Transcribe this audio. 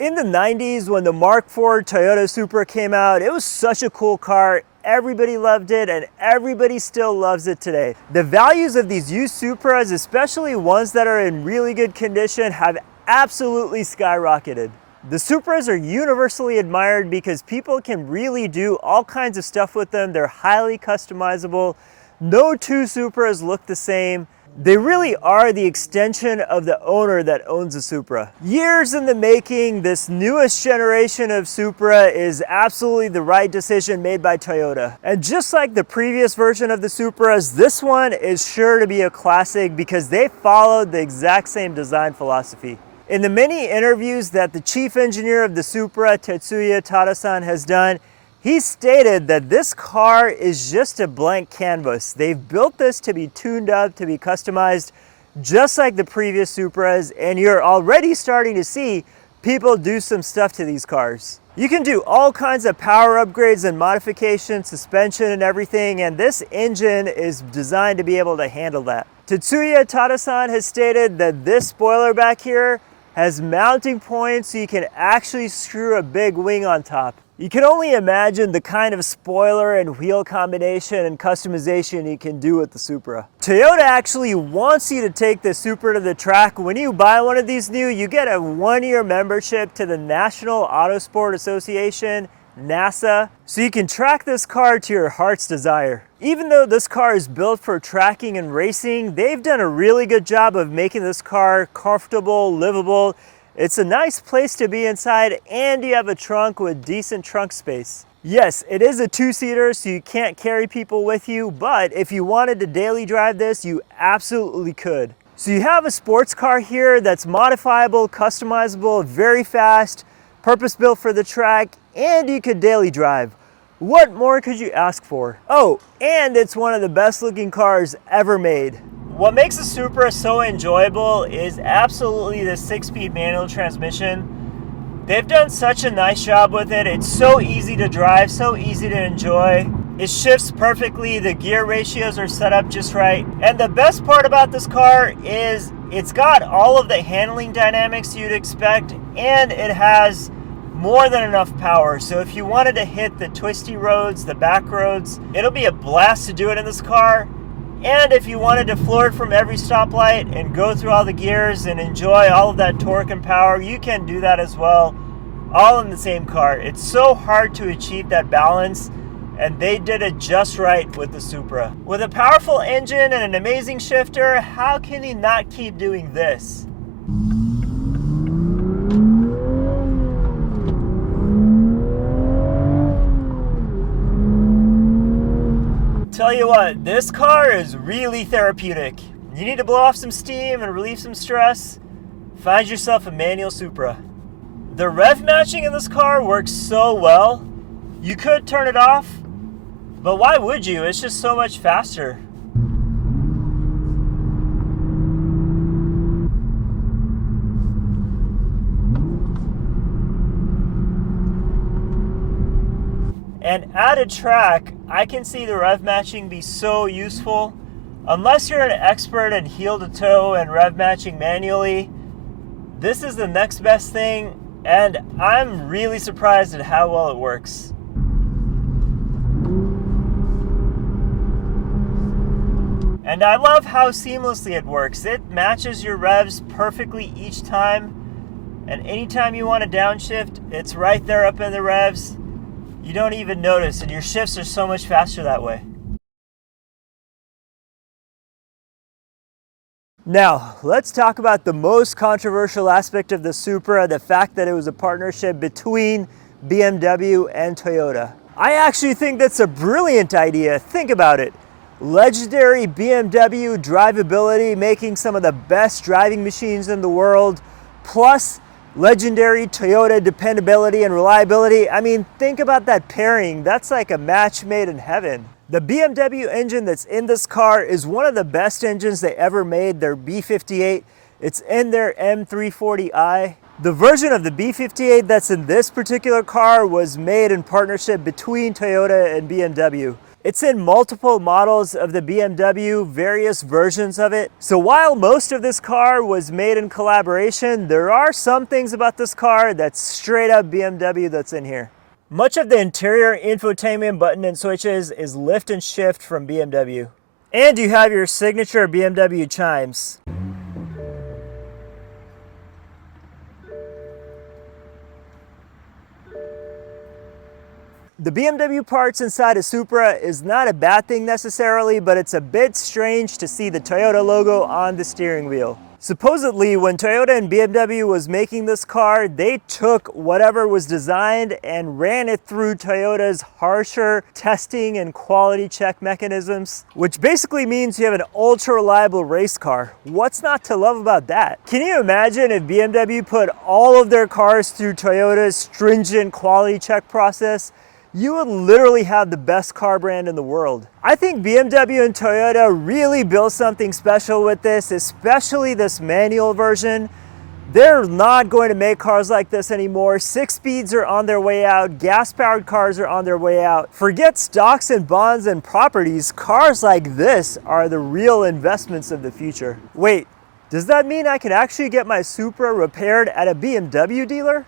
In the 90s, when the Mark IV Toyota Supra came out, it was such a cool car. Everybody loved it and everybody still loves it today. The values of these used Supras, especially ones that are in really good condition, have absolutely skyrocketed. The Supras are universally admired because people can really do all kinds of stuff with them. They're highly customizable. No two Supras look the same. They really are the extension of the owner that owns a Supra. Years in the making, this newest generation of Supra is absolutely the right decision made by Toyota. And just like the previous version of the Supras, this one is sure to be a classic because they followed the exact same design philosophy. In the many interviews that the chief engineer of the Supra, Tetsuya Tada-san, has done, he stated that this car is just a blank canvas. They've built this to be tuned up, to be customized, just like the previous Supras, and you're already starting to see people do some stuff to these cars. You can do all kinds of power upgrades and modifications, suspension and everything, and this engine is designed to be able to handle that. Tetsuya Tada-san has stated that this spoiler back here has mounting points so you can actually screw a big wing on top. You can only imagine the kind of spoiler and wheel combination and customization you can do with the Supra. Toyota actually wants you to take the Supra to the track. When you buy one of these new, you get a 1-year membership to the National Autosport Association, NASA, so you can track this car to your heart's desire. Even though this car is built for tracking and racing, they've done a really good job of making this car comfortable, livable. It's a nice place to be inside, and you have a trunk with decent trunk space. Yes, it is a 2-seater, so you can't carry people with you, but if you wanted to daily drive this, you absolutely could. So you have a sports car here that's modifiable, customizable, very fast, purpose-built for the track, and you could daily drive. What more could you ask for? Oh, and it's one of the best looking cars ever made. What makes the Supra so enjoyable is absolutely the 6-speed manual transmission. They've done such a nice job with it. It's so easy to drive, so easy to enjoy. It shifts perfectly, the gear ratios are set up just right. And the best part about this car is it's got all of the handling dynamics you'd expect, and it has more than enough power. So if you wanted to hit the twisty roads, the back roads, it'll be a blast to do it in this car. And if you wanted to floor it from every stoplight and go through all the gears and enjoy all of that torque and power, you can do that as well, all in the same car. It's so hard to achieve that balance, and they did it just right with the Supra. With a powerful engine and an amazing shifter, how can you not keep doing this? Tell you what, this car is really therapeutic. You need to blow off some steam and relieve some stress, find yourself a manual Supra. The rev matching in this car works so well. You could turn it off, but why would you? It's just so much faster. And at a track, I can see the rev matching be so useful. Unless you're an expert in heel to toe and rev matching manually, this is the next best thing, and I'm really surprised at how well it works. And I love how seamlessly it works. It matches your revs perfectly each time, and anytime you want to downshift, it's right there up in the revs. You don't even notice, and your shifts are so much faster that way. Now, let's talk about the most controversial aspect of the Supra, the fact that it was a partnership between BMW and Toyota. I actually think that's a brilliant idea. Think about it. Legendary BMW drivability, making some of the best driving machines in the world, plus legendary Toyota dependability and reliability. I mean, think about that pairing. That's like a match made in heaven. The BMW engine that's in this car is one of the best engines they ever made, their B58. It's in their M340i. The version of the B58 that's in this particular car was made in partnership between Toyota and BMW. It's in multiple models of the BMW, various versions of it. So while most of this car was made in collaboration, there are some things about this car that's straight up BMW that's in here. Much of the interior infotainment button and switches is lift and shift from BMW. And you have your signature BMW chimes. The BMW parts inside a Supra is not a bad thing necessarily, but it's a bit strange to see the Toyota logo on the steering wheel. Supposedly, when Toyota and BMW was making this car, they took whatever was designed and ran it through Toyota's harsher testing and quality check mechanisms, which basically means you have an ultra reliable race car. What's not to love about that? Can you imagine if BMW put all of their cars through Toyota's stringent quality check process? You would literally have the best car brand in the world. I think BMW and Toyota really built something special with this, especially this manual version. They're not going to make cars like this anymore. 6 speeds are on their way out. Gas-powered cars are on their way out. Forget stocks and bonds and properties. Cars like this are the real investments of the future. Wait, does that mean I can actually get my Supra repaired at a BMW dealer?